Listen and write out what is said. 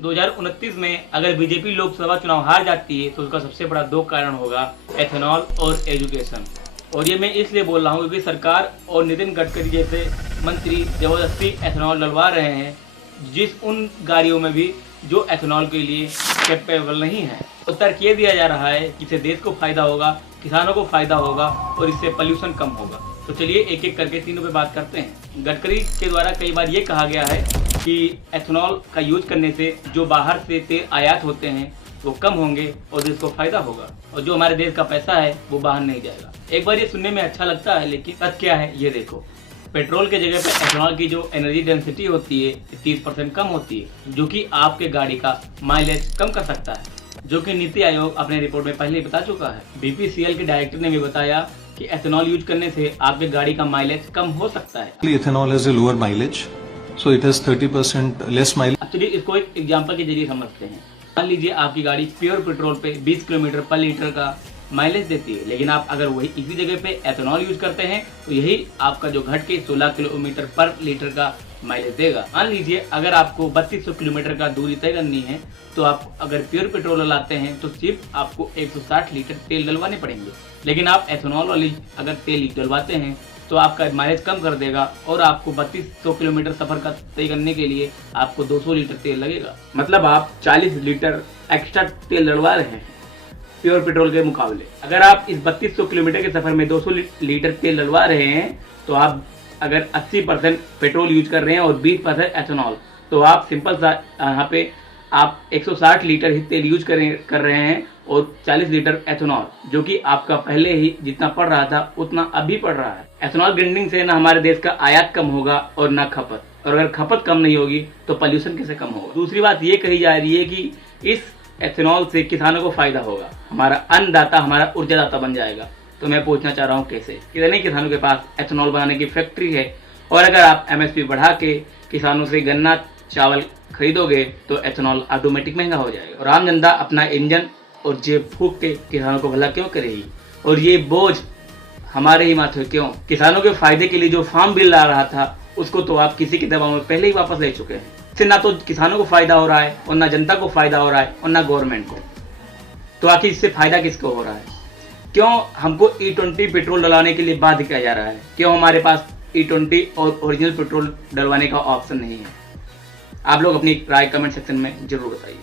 2029 में अगर बीजेपी लोकसभा चुनाव हार जाती है तो उसका सबसे बड़ा दो कारण होगा, एथेनॉल और एजुकेशन। और ये मैं इसलिए बोल रहा हूँ क्योंकि सरकार और नितिन गडकरी जैसे मंत्री जबरदस्ती एथेनॉल डलवा रहे हैं जिस उन गाड़ियों में भी जो एथेनॉल के लिए कैपेबल नहीं है। तो तर्क ये दिया जा रहा है कि इससे देश को फायदा होगा, किसानों को फायदा होगा और इससे पोल्यूशन कम होगा। तो चलिए एक एक करके तीनों पे बात करते हैं। गडकरी के द्वारा कई बार ये कहा गया है कि एथेनॉल का यूज करने से जो बाहर से तेल आयात होते हैं वो कम होंगे और देश को फायदा होगा और जो हमारे देश का पैसा है वो बाहर नहीं जाएगा। एक बार ये सुनने में अच्छा लगता है, लेकिन सच क्या है ये देखो। पेट्रोल के जगह पे एथेनॉल की जो एनर्जी डेंसिटी होती है 30% कम होती है, जो कि आपके गाड़ी का माइलेज कम कर सकता है, जो कि नीति आयोग अपने रिपोर्ट में पहले ही बता चुका है। बीपीसीएल के डायरेक्टर ने भी बताया कि एथेनॉल यूज करने से आपके गाड़ी का माइलेज कम हो सकता है। Ethanol has a lower mileage, so it has 30% less mileage. अब चलिए इसको एक एग्जांपल के जरिए समझते हैं। मान लीजिए आपकी गाड़ी प्योर पेट्रोल पे 20 किलोमीटर पर लीटर का माइलेज देती है, लेकिन आप अगर वही इसी जगह पे एथेनॉल यूज करते हैं तो यही आपका जो घट के 16 किलोमीटर पर लीटर का माइलेज देगा। मान लीजिए अगर आपको 3200 किलोमीटर का दूरी तय करनी है तो आप अगर प्योर पेट्रोल डलाते हैं तो सिर्फ आपको 160 लीटर तेल डलवाने पड़ेंगे, लेकिन आप एथेनॉल वाली अगर तेल डलवाते हैं तो आपका माइलेज कम कर देगा और आपको 3200 किलोमीटर सफर का तय करने के लिए आपको 200 लीटर तेल लगेगा। मतलब आप 40 लीटर एक्स्ट्रा तेल डलवा रहे हैं प्योर पेट्रोल के मुकाबले। अगर आप इस 3200 किलोमीटर के सफर में 200 लीटर तेल डलवा रहे हैं तो आप अगर 80% पेट्रोल यूज कर रहे हैं और 20% एथेनॉल, तो आप सिंपल सा यहाँ पे आप 160 लीटर ही तेल यूज कर रहे हैं और 40 लीटर एथेनॉल, जो कि आपका पहले ही जितना पड़ रहा था उतना अभी पड़ रहा है। एथेनॉल ग्राइंडिंग से ना हमारे देश का आयात कम होगा और ना खपत, और अगर खपत कम नहीं होगी तो पोल्यूशन कैसे कम होगा। दूसरी बात ये कही जा रही है कि इस एथेनॉल से किसानों को फायदा होगा, हमारा अन्नदाता हमारा ऊर्जादाता बन जाएगा। तो मैं पूछना चाह रहा हूँ कैसे। कितने किसानों के पास एथेनॉल बनाने की फैक्ट्री है, और अगर आप एमएसपी बढ़ा के किसानों से गन्ना चावल खरीदोगे तो एथेनॉल ऑटोमेटिक महंगा हो जाएगा और आम जनता अपना इंजन और जेब फूक के किसानों को भला क्यों करेगी, और ये बोझ हमारे ही माथे क्यों। किसानों के फायदे के लिए जो फार्म बिल ला रहा था उसको तो आप किसी के दबाव में पहले ही वापस ले चुके हैं। इससे ना तो किसानों को फायदा हो रहा है और ना जनता को फायदा हो रहा है और ना गवर्नमेंट को। तो आखिर इससे फायदा किसको हो रहा है? क्यों हमको E20 पेट्रोल डलवाने के लिए बाध्य किया जा रहा है? क्यों हमारे पास E20 और ओरिजिनल पेट्रोल डलवाने का ऑप्शन नहीं है? आप लोग अपनी राय कमेंट सेक्शन में जरूर बताइए।